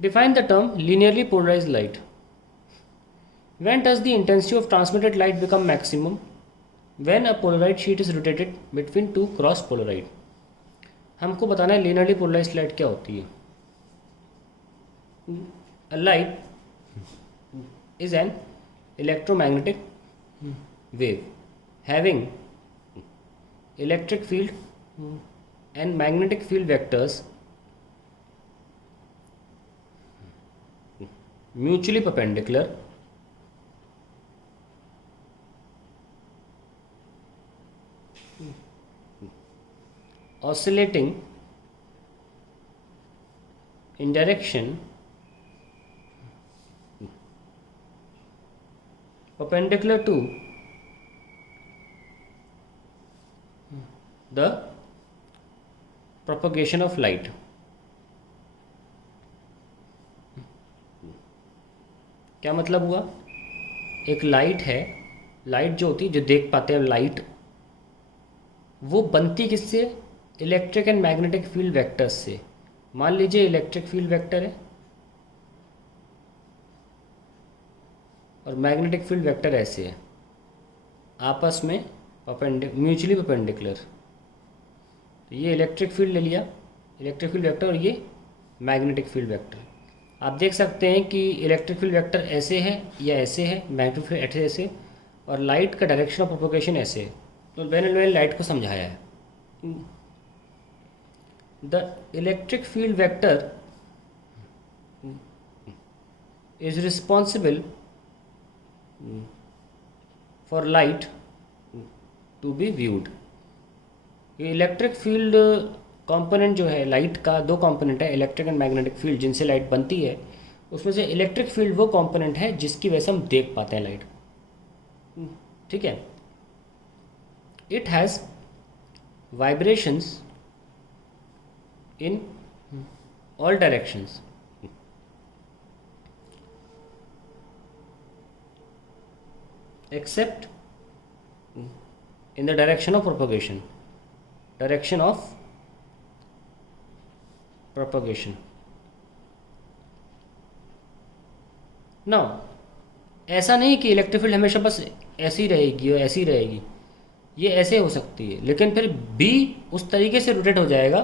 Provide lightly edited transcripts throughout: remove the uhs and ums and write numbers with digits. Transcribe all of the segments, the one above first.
Define the term linearly polarized light. When does the intensity of transmitted light become maximum? When a polarized sheet is rotated between two cross polarized. हमको बताना है linearly polarized light क्या होती है. A light is an electromagnetic wave having electric field and magnetic field vectors mutually perpendicular oscillating in direction perpendicular to the propagation of light. क्या मतलब हुआ? एक लाइट है, लाइट जो होती है जो देख पाते हैं लाइट, वो बनती किससे? Electric and magnetic field vectors से. मान लीजिए इलेक्ट्रिक फील्ड वेक्टर है और मैग्नेटिक फील्ड वेक्टर ऐसे है, आपस में म्यूचुअली परपेंडिकुलर. तो ये इलेक्ट्रिक फील्ड ले लिया, इलेक्ट्रिक फील्ड वेक्टर, और ये मैग्नेटिक फील्ड वेक्टर. आप देख सकते हैं कि इलेक्ट्रिक फील्ड वेक्टर ऐसे है या ऐसे है, मैग्नेटिक फील्ड ऐसे, और लाइट का डायरेक्शन ऑफ प्रोपोगेशन ऐसे है. तो मैंने लाइट को समझाया है. The electric field vector is responsible for light to be viewed. ये इलेक्ट्रिक फील्ड कंपोनेंट जो है लाइट का, दो कंपोनेंट है, इलेक्ट्रिक एंड मैग्नेटिक फील्ड, जिनसे लाइट बनती है. उसमें से इलेक्ट्रिक फील्ड वो कंपोनेंट है जिसकी वजह से हम देख पाते हैं लाइट. ठीक है. It has vibrations in all directions. except in the direction of propagation. Direction of propagation. Now, ऐसा नहीं कि इलेक्ट्रिक फील्ड हमेशा बस ऐसी रहेगी और ऐसी रहेगी. ये ऐसे हो सकती है, लेकिन फिर बी उस तरीके से रोटेट हो जाएगा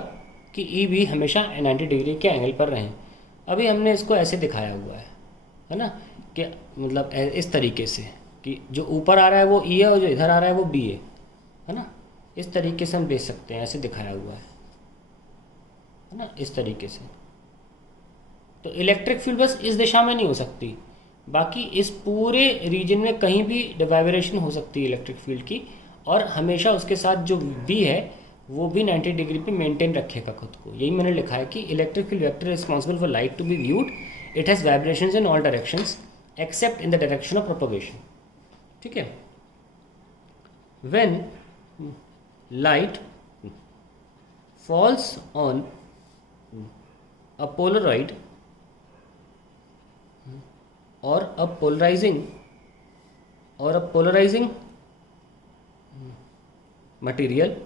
कि ई बी हमेशा 90 डिग्री के एंगल पर रहें. अभी हमने इसको ऐसे दिखाया हुआ है ना, कि मतलब इस तरीके से कि जो ऊपर आ रहा है वो ई है और जो इधर आ रहा है वो बी है ना. इस तरीके से हम देख सकते हैं, ऐसे दिखाया हुआ है ना, इस तरीके से. तो इलेक्ट्रिक फील्ड बस इस दिशा में नहीं हो सकती, बाकी इस पूरे रीजन में कहीं भी वाइब्रेशन हो सकती है इलेक्ट्रिक फील्ड की, और हमेशा उसके साथ जो बी है वो भी 90 डिग्री पे मेंटेन रखेगा खुद को. यही मैंने लिखा है कि electric field vector responsible for light to be viewed. It has vibrations in all directions except in the direction of propagation. ठीक है. When light falls on a polaroid or a polarizing material,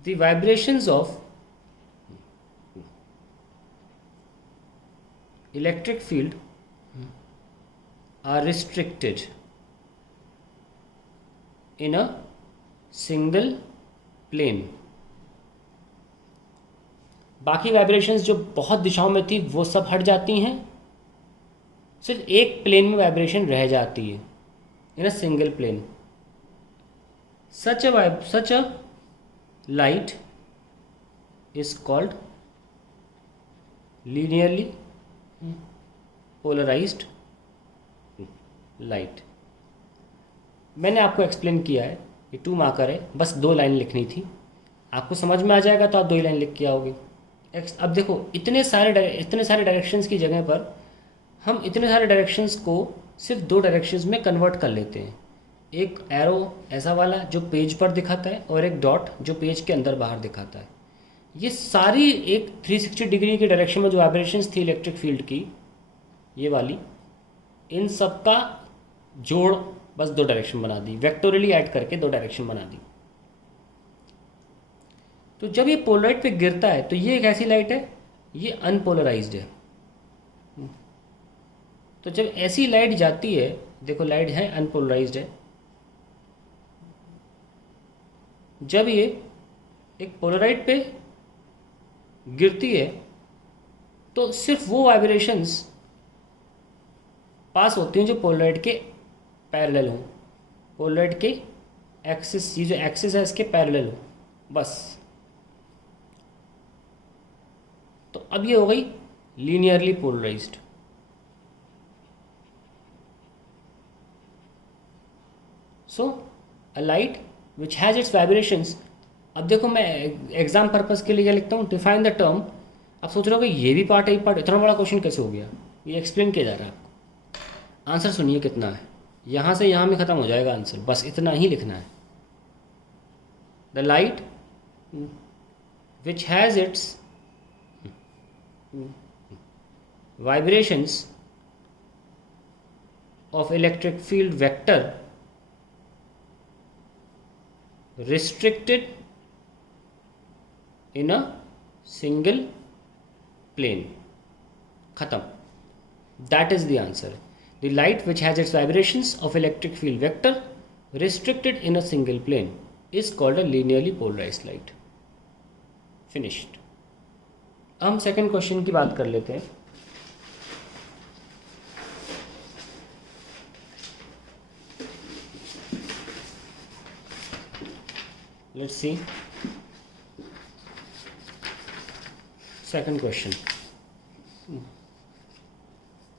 the vibrations of electric field are restricted in a single plane. बाकी vibrations जो बहुत दिशाओं में थी वो सब हट जाती हैं, सिर्फ एक प्लेन में वाइब्रेशन रह जाती है, in a single plane. Such a light is called linearly polarised light. मैंने आपको एक्सप्लेन किया है, ये 2 मार्कर है, बस 2 लाइन लिखनी थी. आपको समझ में आ जाएगा तो आप 2 ही लाइन लिख के आओगे. अब देखो, इतने सारे डायरेक्शंस की जगह पर हम इतने सारे डायरेक्शंस को सिर्फ 2 डायरेक्शंस में कन्वर्ट कर लेते हैं. एक एरो ऐसा वाला जो पेज पर दिखाता है, और एक डॉट जो पेज के अंदर बाहर दिखाता है. ये सारी एक 360 डिग्री की डायरेक्शन में जो वाइब्रेशंस थी इलेक्ट्रिक फील्ड की, ये वाली, इन सब का जोड़ बस 2 डायरेक्शन बना दी, वेक्टोरियली ऐड करके 2 डायरेक्शन बना दी. तो जब ये पोलराइड पे गिरता है तो ये एक ऐसी लाइट है ये अनपोलराइज्ड है। तो जब ऐसी लाइट जाती है, देखो लाइट है अनपोलराइज्ड है, जब ये एक पोलराइड पे गिरती है तो सिर्फ वो वाइब्रेशंस पास होती हैं जो पोलराइड के पैरेलल हों, पोलराइड के एक्सिस, ये जो एक्सिस है इसके पैरेलल हो, बस। तो अब ये हो गई linearly polarized. So a light which has its vibrations. अब देखो मैं एग्जाम पर्पस के लिए क्या लिखता हूँ, डिफाइन द टर्म। अब सोच रहे हो कि ये भी पार्ट, एक पार्ट, इतना बड़ा क्वेश्चन कैसे हो गया, ये एक्सप्लेन किया जा रहा है। आंसर सुनिए कितना है, यहाँ से यहाँ में ख़त्म हो जाएगा आंसर, बस इतना ही लिखना है। The light which has it's vibrations of electric field vector restricted in a single plane, khatam. That is the answer. The light which has its vibrations of electric field vector restricted in a single plane is called a linearly polarized light. Finished. हम second question की बात कर लेते हैं। Let's see. Second question.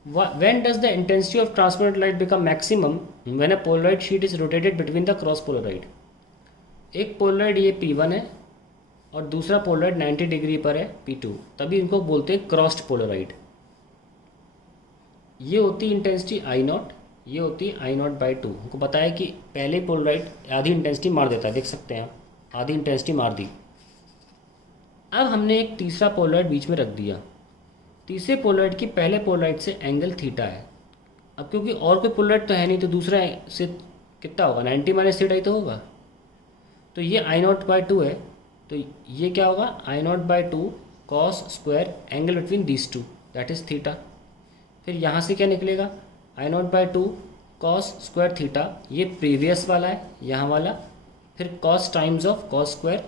When does the intensity of transparent light become maximum? When a polaroid sheet is rotated between the cross polaroid. एक Polaroid ये P1 है और दूसरा पोलराइड 90 डिग्री पर है P2, तभी इनको बोलते हैं क्रॉस्ड पोलराइड। ये होती इंटेंसिटी I0, ये होती I0/2। हमको बताया कि पहले पोलराइड आधी इंटेंसिटी मार देता है, देख सकते हैं आप, आधी इंटेंसिटी मार दी। अब हमने एक तीसरा पोलराइड बीच में रख दिया, तीसरे पोलराइड की पहले पोलराइड से एंगल थीटा है। अब क्योंकि और कोई पोलराइड तो है नहीं, तो दूसरा से कितना होगा, 90 - थीटा ही तो होगा। तो ये I0/2 है, तो ये क्या होगा, I0/2 cos square angle between these two, that is theta. फिर यहाँ से क्या निकलेगा, I0/2 cos स्क्वायर थीटा, ये प्रीवियस वाला है यहाँ वाला, फिर cos times of cos square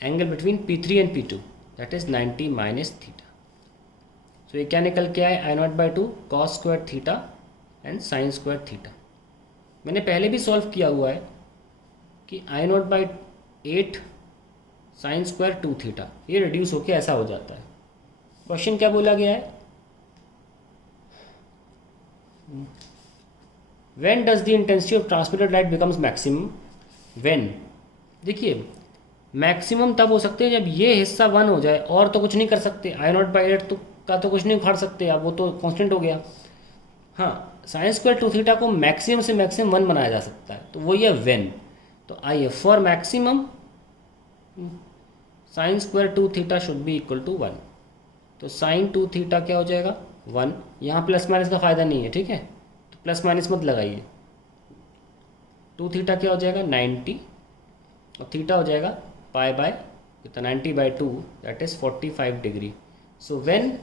angle between P3 and P2, that is 90 - theta. तो ये क्या निकल के आए, I0/2 cos square theta and sine square theta. मैंने पहले भी सॉल्व किया हुआ है कि I0/8 साइन स्क्वायर 2 थीटा, ये रिड्यूस होके ऐसा हो जाता है। क्वेश्चन क्या बोला गया है, when does the intensity of transmitted light becomes maximum. When, देखिए मैक्सिमम तब हो सकते हैं जब ये हिस्सा 1 हो जाए, और तो कुछ नहीं कर सकते। I0/8 का तो कुछ नहीं उखाड़ सकते आप, वो तो कांस्टेंट हो गया। हाँ, साइन स्क्वायर 2 थीटा को मैक्सिमम से मैक्सिमम 1 बनाया जा सकता है, तो वही है व्हेन। तो आइए, for maximum sine square 2 theta should be equal to 1। तो साइन 2 थीटा क्या हो जाएगा, 1। यहाँ प्लस माइनस का फ़ायदा नहीं है, ठीक है, तो प्लस माइनस मत लगाइए। 2 थीटा क्या हो जाएगा, 90, और थीटा हो जाएगा पाई बाय कितना, 90/2, that is 45 degree. So when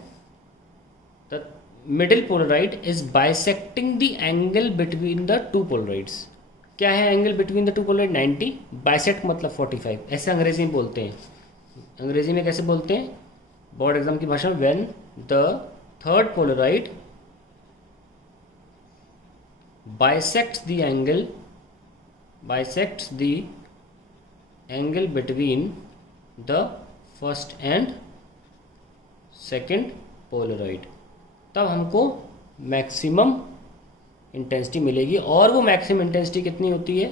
the middle polaroid is bisecting the angle between the two polaroids. क्या है angle between the two polaroid, 90, bisect मतलब 45, ऐसे अंग्रेजी में बोलते हैं। अंग्रेजी में कैसे बोलते हैं, बोर्ड एग्जाम की भाषा में, when the third Polaroid bisects the angle between the first and second polaroid, तब हमको मैक्सिमम इंटेंसिटी मिलेगी। और वो मैक्सिमम इंटेंसिटी कितनी होती है,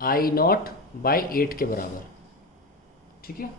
I0/8 के बराबर, ठीक है।